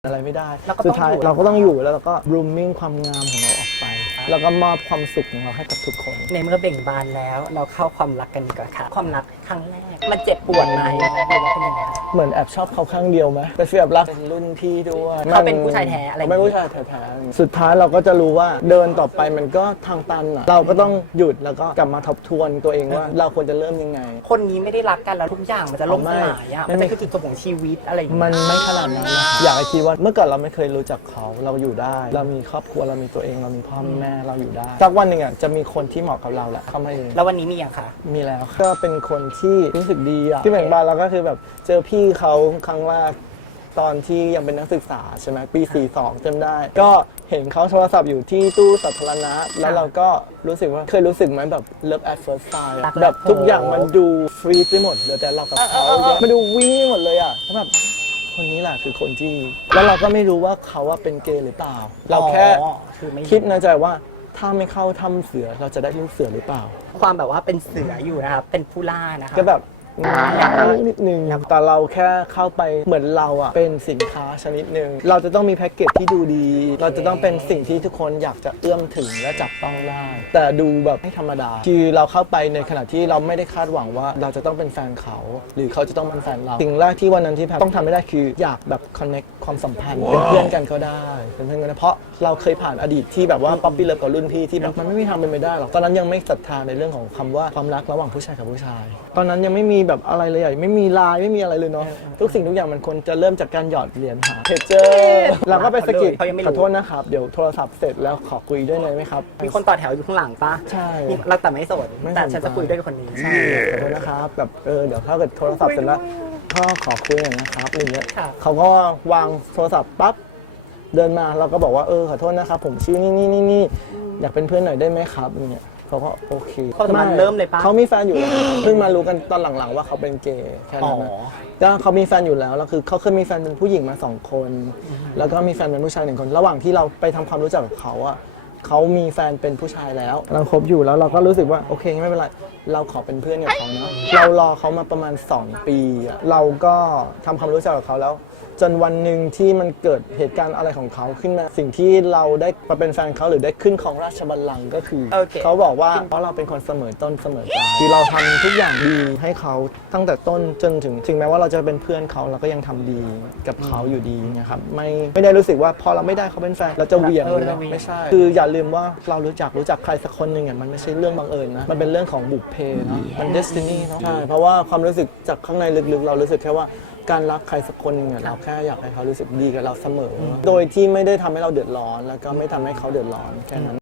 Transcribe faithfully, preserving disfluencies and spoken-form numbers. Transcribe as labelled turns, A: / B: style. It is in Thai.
A: อะไรไม่ได้
B: เราก็ต้อง
A: สุดท้าย
B: อยู่
A: เราก็ต้องอยู่แล้วเราก็ grooming ความงามของเราออกไป แล้วก็มอบความสุขของเราให้กับทุกคน
B: ในเมื่อเบ่งบานแล้วเราเข้าความรักกันดีกว่าค่ะความรักครั้งแรกมันเจ็บปวดไหมหรือว่าเป็นยังไง
A: เหมือนแอบชอบเขาข้างเดียวไหมเป็นเสียบรักเป็นรุ่นพี่ด้วย
B: เขาเป็นผู้ชายแท้อะไรอย่างงี้
A: ไม่ผู้ชายแท้ๆสุดท้ายเราก็จะรู้ว่าเดินต่อไปมันก็ทางตันอ่ะเราก็ต้องหยุดแล้วก็กลับมาทบทวนตัวเองว่าเราควรจะเริ่มยังไง
B: คนนี้ไม่ได้รักกันแล้วทุกอย่างมันจะล่มสลายอ่ะ
A: ไม่
B: มัน
A: ไม่
B: จะคือจุดจบของชีวิตอะไรอย่างเงี้ย
A: มันไม่ขนาดนั้นนะอยากให้คิดว่าเมื่อก่อนเราไม่เคยรู้จักเขาเราอยู่ได้ เรามีครอบครัวเรามีตัวเองเรามีพ่อมีแม่เราอยู่ได้สักวันหนึ่งอ่ะจะมีคนที่เหมาะกับเราแหละเข้ามาเอง
B: แล้ววันนี้มีอย่างคะ
A: มีแล้วก็เป็นคนที่รู้สึกดีอ่ะที่แบ่งบานเราก็คือแบบเจอพี่เขาครั้งแรกตอนที่ยังเป็นนักศึกษาใช่ไหมปีสี่สองจำได้ ก็เห็นเขาโทรศัพท์อยู่ที่ตู้สาธารณะแล้วเราก็รู้สึกว่าเคยรู้สึกไหมแบบ love at first sight อะแบบทุกอย่างมันดูฟรีไปหมดเหลือแต่เรากับเขามันดูวิ่งไปหมดเลยอ่ะแล้วแบบคนนี้แหละคือคนที่แล้วเราก็ไม่รู้ว่าเขาว่าเป็นเกย์หรือเปล่า เราแค่
B: อ๋อคือไม่
A: คิดในใจว่าถ้าไม่เข้าถ้ำเสือเราจะได้ลูกเสือหรือเปล่า
B: ความแบบว่าเป็นเสืออยู่นะครับเป็นผู้ล่านะคะ
A: ก็แบบนิดนึงแต่เราแค่เข้าไปเหมือนเราอะเป็นสินค้าชนิดหนึ่งเราจะต้องมีแพ็กเกจที่ดูดี เราจะต้องเป็นสิ่งที่ทุกคนอยากจะเอื้อมถึงและจับต้องได้ แต่ดูแบบไม่ธรรมดาคือเราเข้าไปในขณะที่เราไม่ได้คาดหวังว่าเราจะต้องเป็นแฟนเขา หรือเขาจะต้องเป็นแฟนเราสิ่งแรกที่วันนั้นที่แพทต้องทำไม่ได้คืออยากแบบคอนเนคความสัมพันธ์เป็นเพื่อนกันก็ได้เป็นเพื่อนกันนะเพราะเราเคยผ่านอดีตที่แบบว่าป๊อปปี้เลิฟกับรุ่นพี่ที่แบบมันไม่มีทางเป็นไปได้หรอกตอนนั้นยังไม่ศรัทธาในเรื่องของคำว่าความรักระหว่างผู้ชายกับผู้ชาย ตอนนั้นยังไม่มีแบบอะไรเลยอะไม่มีไลน์ไม่มีอะไรเลยเนาะทุกสิ่งทุกอย่างมันควรจะเริ่มจากการหยอดเหรียญหาเพจเจอร์เราก็ไปสกิป
B: เขายังไม่รู้
A: ขอโทษนะครับเดี๋ยวโทรศัพท์เสร็จแล้วขอคุยด้วยเลยไหมครับ
B: มีคนต่อแถวอยู่ข้างหลังปะ
A: ใช่
B: มีเราแต่ไม่สน
A: ไม่สน
B: แต่ฉันจะคุยด้วยกับคนนี้
A: ใช่ขอโทษนะครับแบบเออเดี๋ยวถ้าเกิดโทรศัพท์เสร็จแล้วก็ขอคุยหน่อยนะครับอะไรเงี้ย
B: ค่ะ
A: เขาก็วางโทรศัพท์ปั๊บเดินมาเราก็บอกว่าเออขอโทษนะครับผมชื่อนี่นี่นี่นี่อยากเป็นเพื่อนหน่อยได้ไหมครับอะไรเงี้ยเขาก็โอเค
B: ความสัมพันธ์เริ่มเลยปะ
A: เขามีแฟนอยู่แล้วเพิ่งมารู้กันตอนหลังๆว่าเขาเป็นเกย์แค่
B: อ๋อ
A: นั้นนะก็เขามีแฟนอยู่แล้วแล้วคือเขาเคยมีแฟนเป็นผู้หญิงมาสองคน แล้วก็มีแฟนเป็นผู้ชายหนึ่งคน ระหว่างที่เราไปทำความรู้จักกับเขาอะเขามีแฟนเป็นผู้ชายแล้วเราคบอยู่แล้วเราก็รู้สึกว่าโอเคไม่เป็นไรเราขอเป็นเพื่อนกับเขาเนาะเรารอเขามาประมาณสองปีอะเราก็ทำความรู้จักกับเขาแล้ว จนวันหนึ่งที่มันเกิดเหตุการณ์อะไรของเขาขึ้นมาสิ่งที่เราได้มาเป็นแฟนเขาหรือได้ขึ้นของราชบัลลังก์ก็คือ
B: โอเค
A: เขาบอกว่าเพราะเราเป็นคนเสมอต้นเสมอปลายคือเราทำทุกอย่างดีให้เขาตั้งแต่ต้นจนถึงถึงแม้ว่าเราจะเป็นเพื่อนเขาเราก็ยังทำดีกับเขาอยู่ดีนะครับไม่ไม่ได้รู้สึกว่าพอเราไม่ได้เขาเป็นแฟนเราจะเหวี่ยง
B: เออ
A: เลย
B: เรา
A: นะ
B: เหวี่ยง
A: ไม่ใช่คืออย่าลืมว่าเรารู้จักรู้จักใครสักคนหนึ่งอ่ะมันไม่ใช่เรื่องบังเอิญนะมันเป็นเรื่องของบุพเพเนาะมัน destiny เนาะใช่เพราะว่าความรู้สึกจากข้างในลึกๆ เรารู้สึกแค่ว่าการรักใครสักคนหนึงอะเราแค่อยากให้เขารู้สึกดีกับเราเสมอ โดยที่ไม่ได้ทำให้เราเดือดร้อนแล้วก็ไม่ทำให้เขาเดือดร้อนแค่นั้น